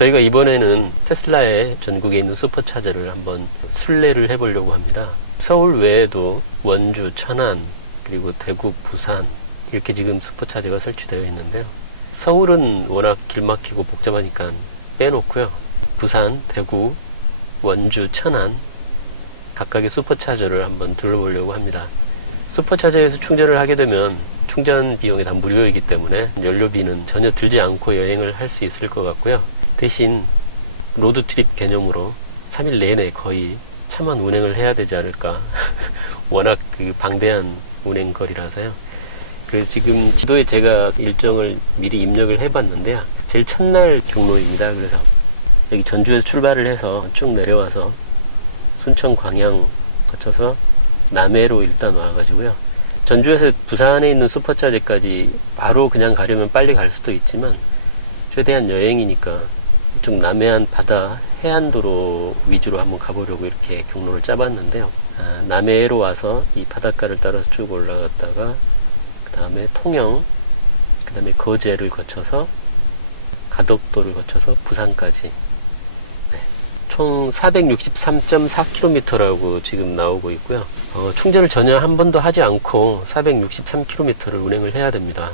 저희가 이번에는 테슬라의 전국에 있는 슈퍼차저를 한번 순례를 해보려고 합니다. 서울 외에도 원주, 천안, 그리고 대구, 부산 이렇게 지금 슈퍼차저가 설치되어 있는데요. 서울은 워낙 길막히고 복잡하니까 빼놓고요. 부산, 대구, 원주, 천안 각각의 슈퍼차저를 한번 둘러보려고 합니다. 슈퍼차저에서 충전을 하게 되면 충전 비용이 다 무료이기 때문에 연료비는 전혀 들지 않고 여행을 할 수 있을 것 같고요. 대신 로드트립 개념으로 3일 내내 거의 차만 운행을 해야 되지 않을까. 워낙 그 방대한 운행 거리라서요. 그래서 지금 지도에 제가 일정을 미리 입력을 해봤는데요. 제일 첫날 경로입니다. 그래서 여기 전주에서 출발을 해서 쭉 내려와서 순천 광양 거쳐서 남해로 일단 와가지고요. 전주에서 부산에 있는 슈퍼차저까지 바로 그냥 가려면 빨리 갈 수도 있지만 최대한 여행이니까 이쪽 남해안 바다 해안도로 위주로 한번 가보려고 이렇게 경로를 짜봤는데요. 남해로 와서 이 바닷가를 따라서 쭉 올라갔다가 그 다음에 통영, 그 다음에 거제를 거쳐서 가덕도를 거쳐서 부산까지 네. 총 463.4km라고 지금 나오고 있고요. 충전을 전혀 한 번도 하지 않고 463km를 운행을 해야 됩니다.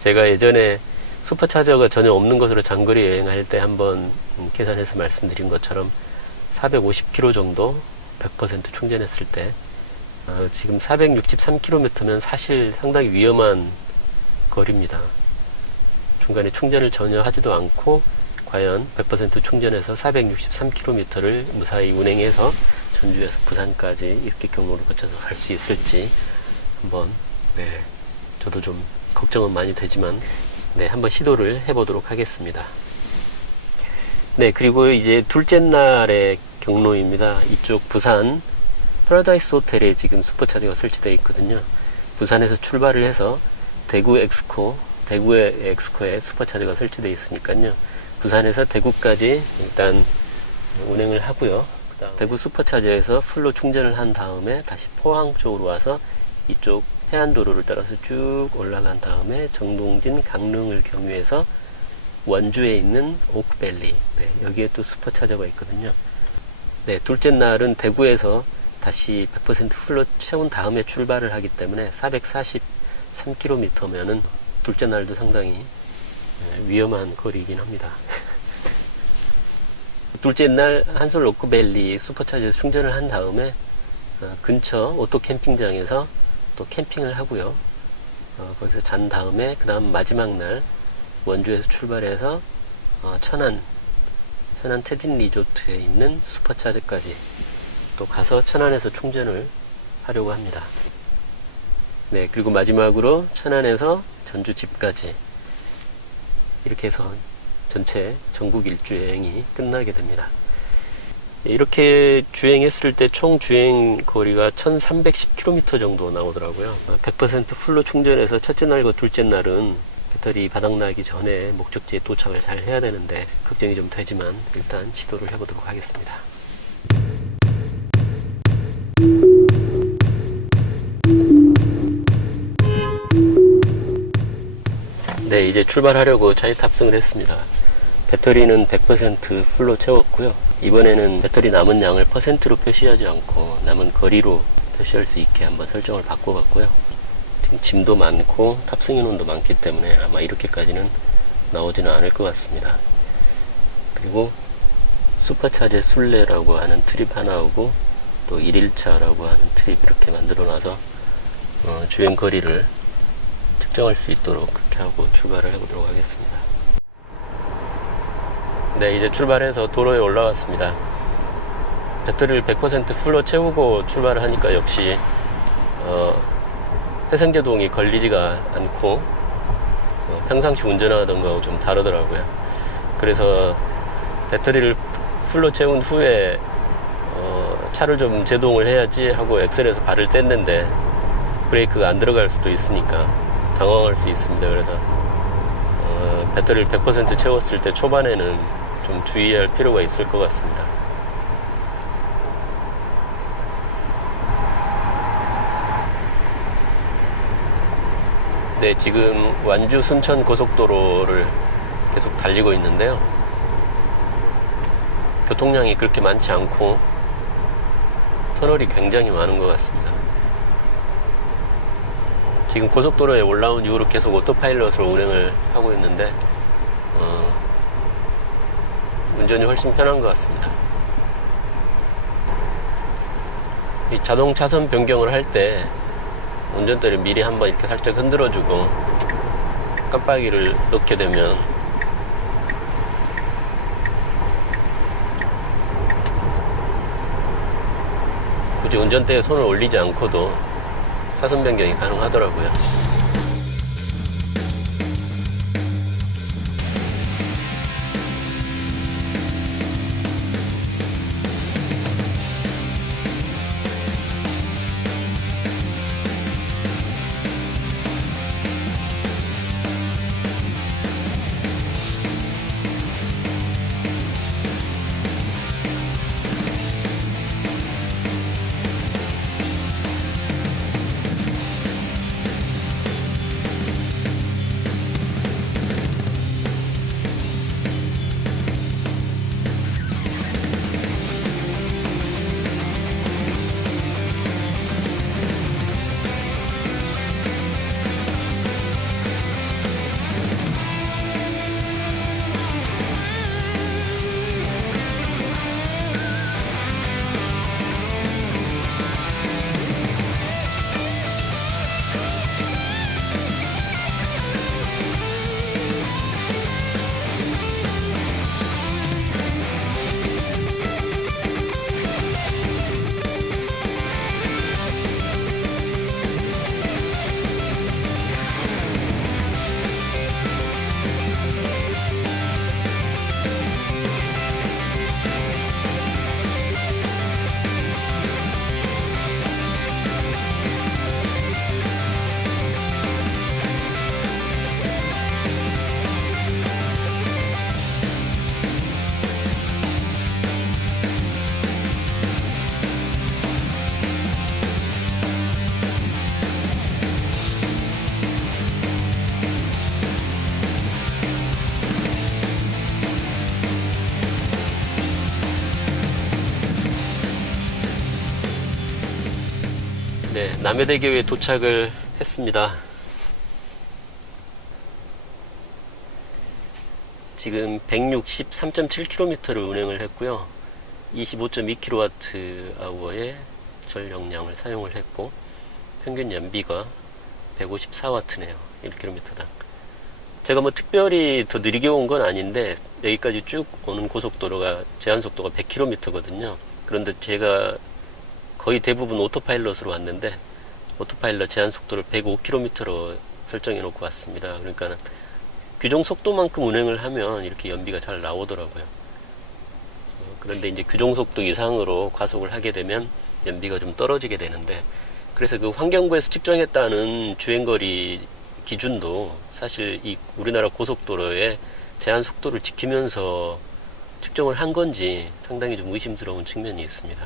제가 예전에 슈퍼차저가 전혀 없는 곳으로 장거리 여행할 때 한번 계산해서 말씀드린 것처럼 450km 정도 100% 충전했을 때 지금 463km면 사실 상당히 위험한 거리입니다. 중간에 충전을 전혀 하지도 않고 과연 100% 충전해서 463km를 무사히 운행해서 전주에서 부산까지 이렇게 경로를 거쳐서 갈 수 있을지 한번 네, 저도 좀 걱정은 많이 되지만 네, 한번 시도를 해보도록 하겠습니다. 네, 그리고 이제 둘째 날의 경로입니다. 이쪽 부산 파라다이스 호텔에 지금 슈퍼차저가 설치되어 있거든요. 부산에서 출발을 해서 대구의 엑스코에 슈퍼차저가 설치되어 있으니까요. 부산에서 대구까지 일단 운행을 하고요. 대구 슈퍼차저에서 풀로 충전을 한 다음에 다시 포항 쪽으로 와서 이쪽 해안도로를 따라서 쭉 올라간 다음에 정동진 강릉을 경유해서 원주에 있는 오크밸리 네, 여기에 또 슈퍼차저가 있거든요. 네, 둘째 날은 대구에서 다시 100% 풀로 채운 다음에 출발을 하기 때문에 443km면은 둘째 날도 상당히 위험한 거리이긴 합니다. 둘째 날 한솔 오크밸리 슈퍼차저 충전을 한 다음에 근처 오토 캠핑장에서 또 캠핑을 하고요. 거기서 잔 다음에 그 다음 마지막 날 원주에서 출발해서 천안 테딘 리조트에 있는 슈퍼차저까지 또 가서 천안에서 충전을 하려고 합니다. 네, 그리고 마지막으로 천안에서 전주 집까지 이렇게 해서 전체 전국 일주 여행이 끝나게 됩니다. 이렇게 주행했을 때 총 주행 거리가 1310km 정도 나오더라고요. 100% 풀로 충전해서 첫째 날과 둘째 날은 배터리 바닥나기 전에 목적지에 도착을 잘 해야 되는데 걱정이 좀 되지만 일단 시도를 해보도록 하겠습니다. 네, 이제 출발하려고 차에 탑승을 했습니다. 배터리는 100% 풀로 채웠고요. 이번에는 배터리 남은 양을 퍼센트로 표시하지 않고 남은 거리로 표시할 수 있게 한번 설정을 바꿔봤고요. 지금 짐도 많고 탑승 인원도 많기 때문에 아마 이렇게까지는 나오지는 않을 것 같습니다. 그리고 슈퍼차저 순례라고 하는 트립 하나 오고 또 1일차라고 하는 트립 이렇게 만들어 놔서 주행 거리를 측정할 수 있도록 그렇게 하고 출발을 해보도록 하겠습니다. 네, 이제 출발해서 도로에 올라왔습니다. 배터리를 100% 풀로 채우고 출발을 하니까 역시 회생제동이 걸리지가 않고 평상시 운전하던 거하고 좀 다르더라고요. 그래서 배터리를 풀로 채운 후에 차를 좀 제동을 해야지 하고 엑셀에서 발을 뗐는데 브레이크가 안 들어갈 수도 있으니까 당황할 수 있습니다. 그래서 배터리를 100% 채웠을 때 초반에는 좀 주의할 필요가 있을 것 같습니다. 네, 지금 완주 순천 고속도로를 계속 달리고 있는데요. 교통량이 그렇게 많지 않고 터널이 굉장히 많은 것 같습니다. 지금 고속도로에 올라온 이후로 계속 오토파일럿으로 운행을 하고 있는데 운전이 훨씬 편한 것 같습니다. 이 자동 차선 변경을 할 때 운전대를 미리 한번 이렇게 살짝 흔들어주고 깜빡이를 넣게 되면 굳이 운전대에 손을 올리지 않고도 차선 변경이 가능하더라고요. 네, 남해대교에 도착을 했습니다. 지금 163.7km를 운행을 했고요. 25.2kWh의 전력량을 사용을 했고 평균 연비가 154W네요. 1km당. 제가 뭐 특별히 더 느리게 온 건 아닌데 여기까지 쭉 오는 고속도로가 제한속도가 100km거든요. 그런데 제가 거의 대부분 오토파일럿으로 왔는데 오토파일럿 제한속도를 105km로 설정해 놓고 왔습니다. 그러니까 규정 속도만큼 운행을 하면 이렇게 연비가 잘 나오더라고요. 그런데 이제 규정 속도 이상으로 과속을 하게 되면 연비가 좀 떨어지게 되는데, 그래서 그 환경부에서 측정했다는 주행거리 기준도 사실 이 우리나라 고속도로의 제한 속도를 지키면서 측정을 한 건지 상당히 좀 의심스러운 측면이 있습니다.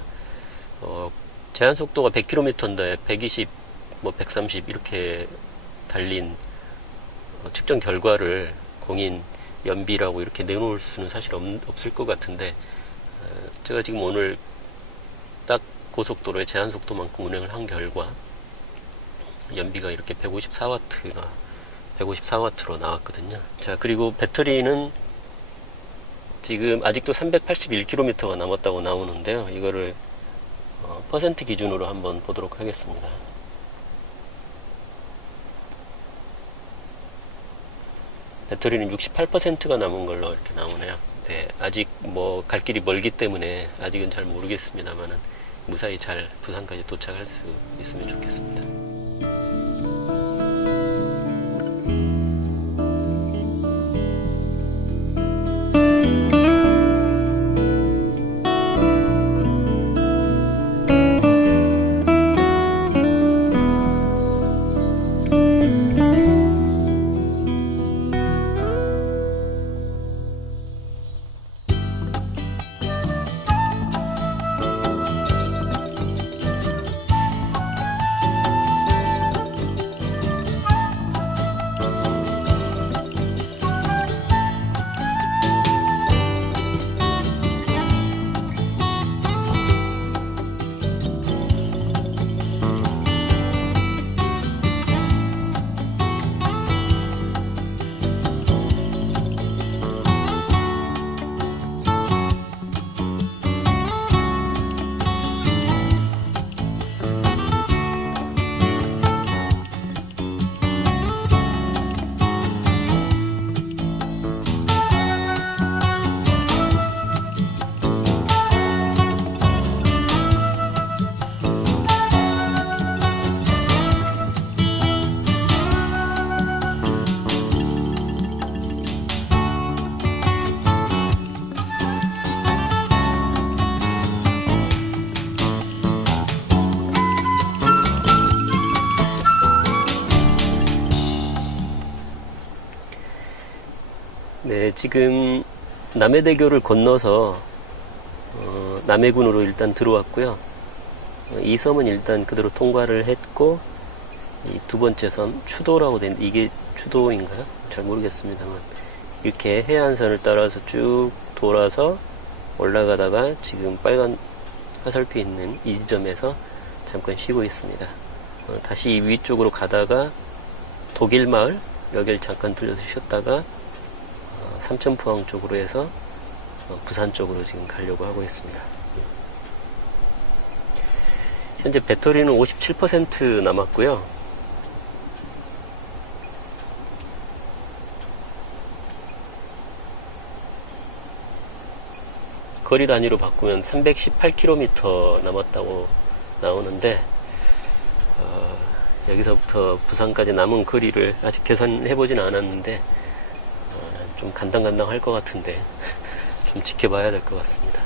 제한 속도가 100km인데 120, 130 이렇게 달린 측정 결과를 공인 연비라고 이렇게 내놓을 수는 사실 없을 것 같은데, 제가 지금 오늘 딱 고속도로의 제한 속도만큼 운행을 한 결과 연비가 이렇게 154W로 나왔거든요. 자, 그리고 배터리는 지금 아직도 381km가 남았다고 나오는데요. 이거를 퍼센트 기준으로 한번 보도록 하겠습니다. 배터리는 68%가 남은 걸로 이렇게 나오네요. 네, 아직 뭐 갈 길이 멀기 때문에 아직은 잘 모르겠습니다만은 무사히 잘 부산까지 도착할 수 있으면 좋겠습니다. 지금 남해대교를 건너서 남해군으로 일단 들어왔고요. 이 섬은 일단 그대로 통과를 했고, 이 두 번째 섬 추도라고 된, 이게 추도인가요? 잘 모르겠습니다만 이렇게 해안선을 따라서 쭉 돌아서 올라가다가 지금 빨간 화살표 있는 이 지점에서 잠깐 쉬고 있습니다. 다시 위쪽으로 가다가 독일마을 여기를 잠깐 들려서 쉬었다가 삼천포항 쪽으로 해서 부산 쪽으로 지금 가려고 하고 있습니다. 현재 배터리는 57% 남았고요. 거리 단위로 바꾸면 318km 남았다고 나오는데, 여기서부터 부산까지 남은 거리를 아직 계산해 보진 않았는데 좀 간당간당할 것 같은데 좀 지켜봐야 될 것 같습니다.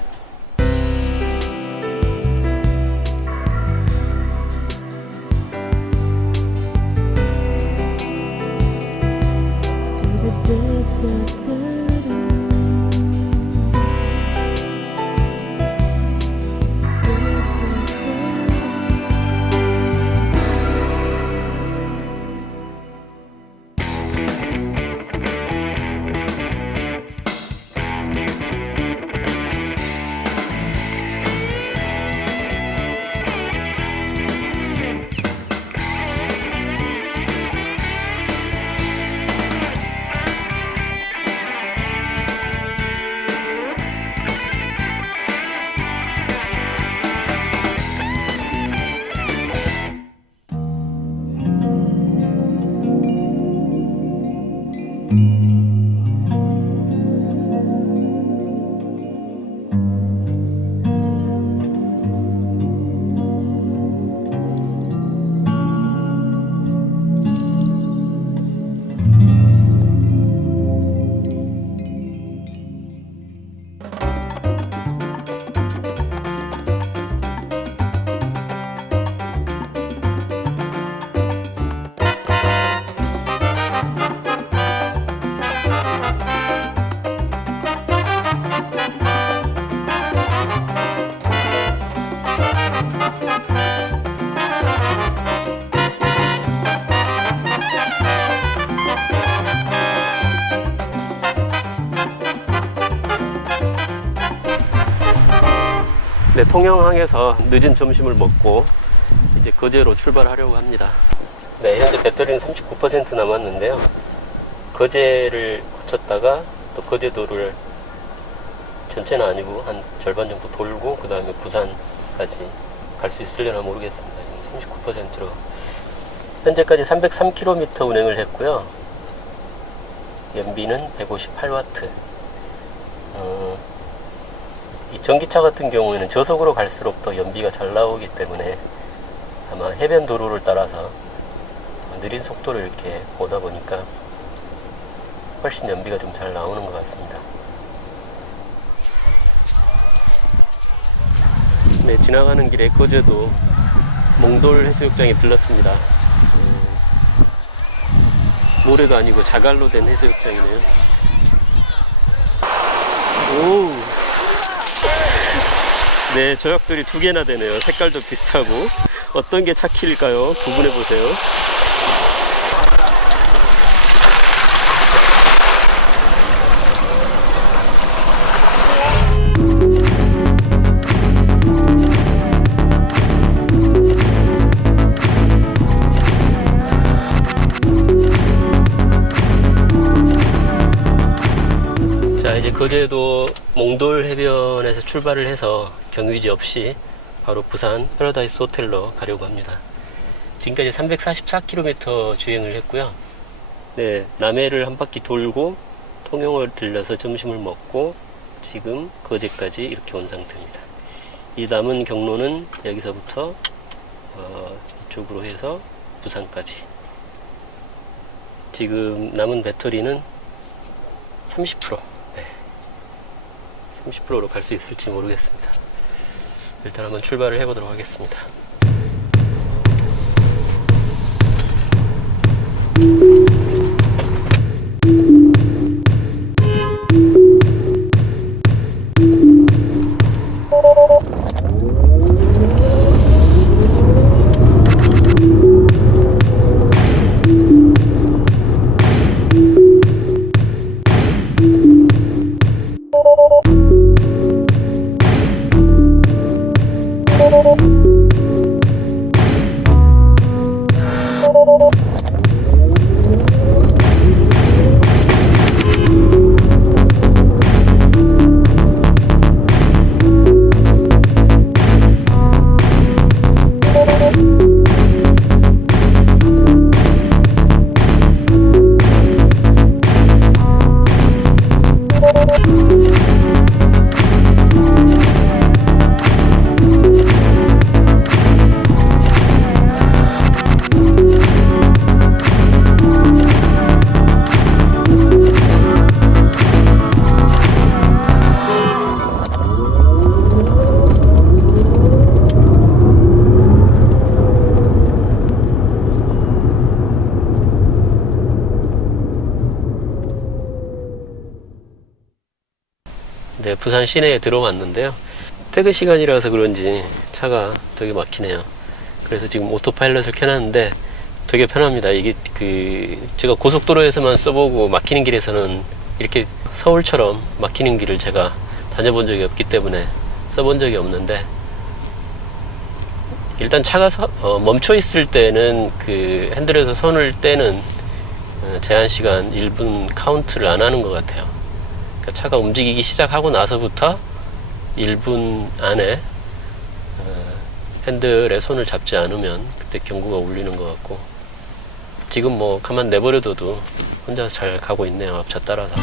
네, 통영항에서 늦은 점심을 먹고 이제 거제로 출발하려고 합니다. 네, 현재 배터리는 39% 남았는데요. 거제를 거쳤다가 또 거제도를 전체는 아니고 한 절반 정도 돌고 그 다음에 부산까지 갈 수 있으려나 모르겠습니다. 39%로 현재까지 303km 운행을 했고요. 연비는 158W. 이 전기차 같은 경우에는 저속으로 갈수록 더 연비가 잘 나오기 때문에 아마 해변 도로를 따라서 느린 속도를 이렇게 오다 보니까 훨씬 연비가 좀 잘 나오는 것 같습니다. 네, 지나가는 길에 거제도 몽돌 해수욕장에 들렀습니다. 모래가 아니고 자갈로 된 해수욕장이네요. 오, 네, 저역들이 두 개나 되네요. 색깔도 비슷하고. 어떤 게 차키일까요? 구분해 보세요. 이제 거제도 몽돌 해변에서 출발을 해서 경유지 없이 바로 부산 패러다이스 호텔로 가려고 합니다. 지금까지 344km 주행을 했고요. 네, 남해를 한 바퀴 돌고 통영을 들려서 점심을 먹고 지금 거제까지 이렇게 온 상태입니다. 이 남은 경로는 여기서부터 이쪽으로 해서 부산까지. 지금 남은 배터리는 30%. 30%로 갈 수 있을지 모르겠습니다. 일단 한번 출발을 해보도록 하겠습니다. 네, 부산 시내에 들어왔는데요. 퇴근 시간이라서 그런지 차가 되게 막히네요. 그래서 지금 오토파일럿을 켜놨는데 되게 편합니다. 이게 제가 고속도로에서만 써보고 막히는 길에서는 이렇게 서울처럼 막히는 길을 제가 다녀본 적이 없기 때문에 써본 적이 없는데, 일단 차가 멈춰 있을 때는 그 핸들에서 손을 떼는 제한 시간 1분 카운트를 안 하는 것 같아요. 그러니까 차가 움직이기 시작하고 나서부터 1분 안에 핸들에 손을 잡지 않으면 그때 경고가 울리는 것 같고, 지금 뭐 가만 내버려둬도 혼자 잘 가고 있네요. 앞차 따라서.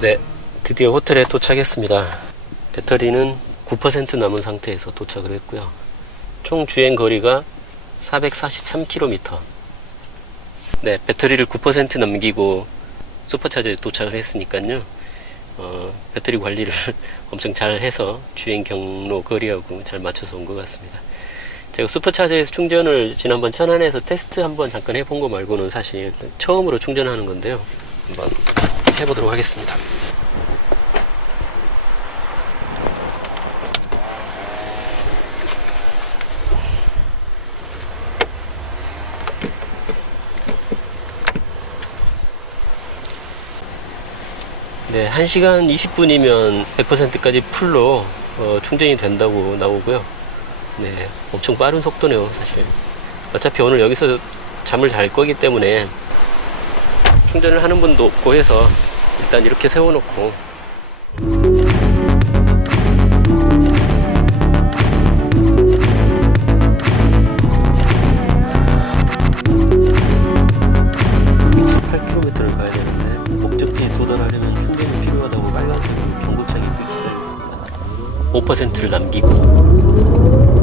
네, 드디어 호텔에 도착했습니다. 배터리는 9% 남은 상태에서 도착을 했고요. 총 주행 거리가 443km. 네, 배터리를 9% 남기고 슈퍼차저에 도착을 했으니까요. 배터리 관리를 엄청 잘 해서 주행 경로 거리하고 잘 맞춰서 온 것 같습니다. 제가 슈퍼차저에서 충전을 지난번 천안에서 테스트 한번 잠깐 해본 거 말고는 사실 처음으로 충전하는 건데요. 한번 해보도록 하겠습니다. 네, 1시간 20분이면 100%까지 풀로 충전이 된다고 나오고요. 네, 엄청 빠른 속도네요, 사실. 어차피 오늘 여기서 잠을 잘 거기 때문에 충전을 하는 분도 없고 해서 일단 이렇게 세워놓고, 가야 되는데 목적지에 도달하려면 충전이 필요하다고 빨간색으로 경고창이 뜨기 시작했습니다. 5%를 남기고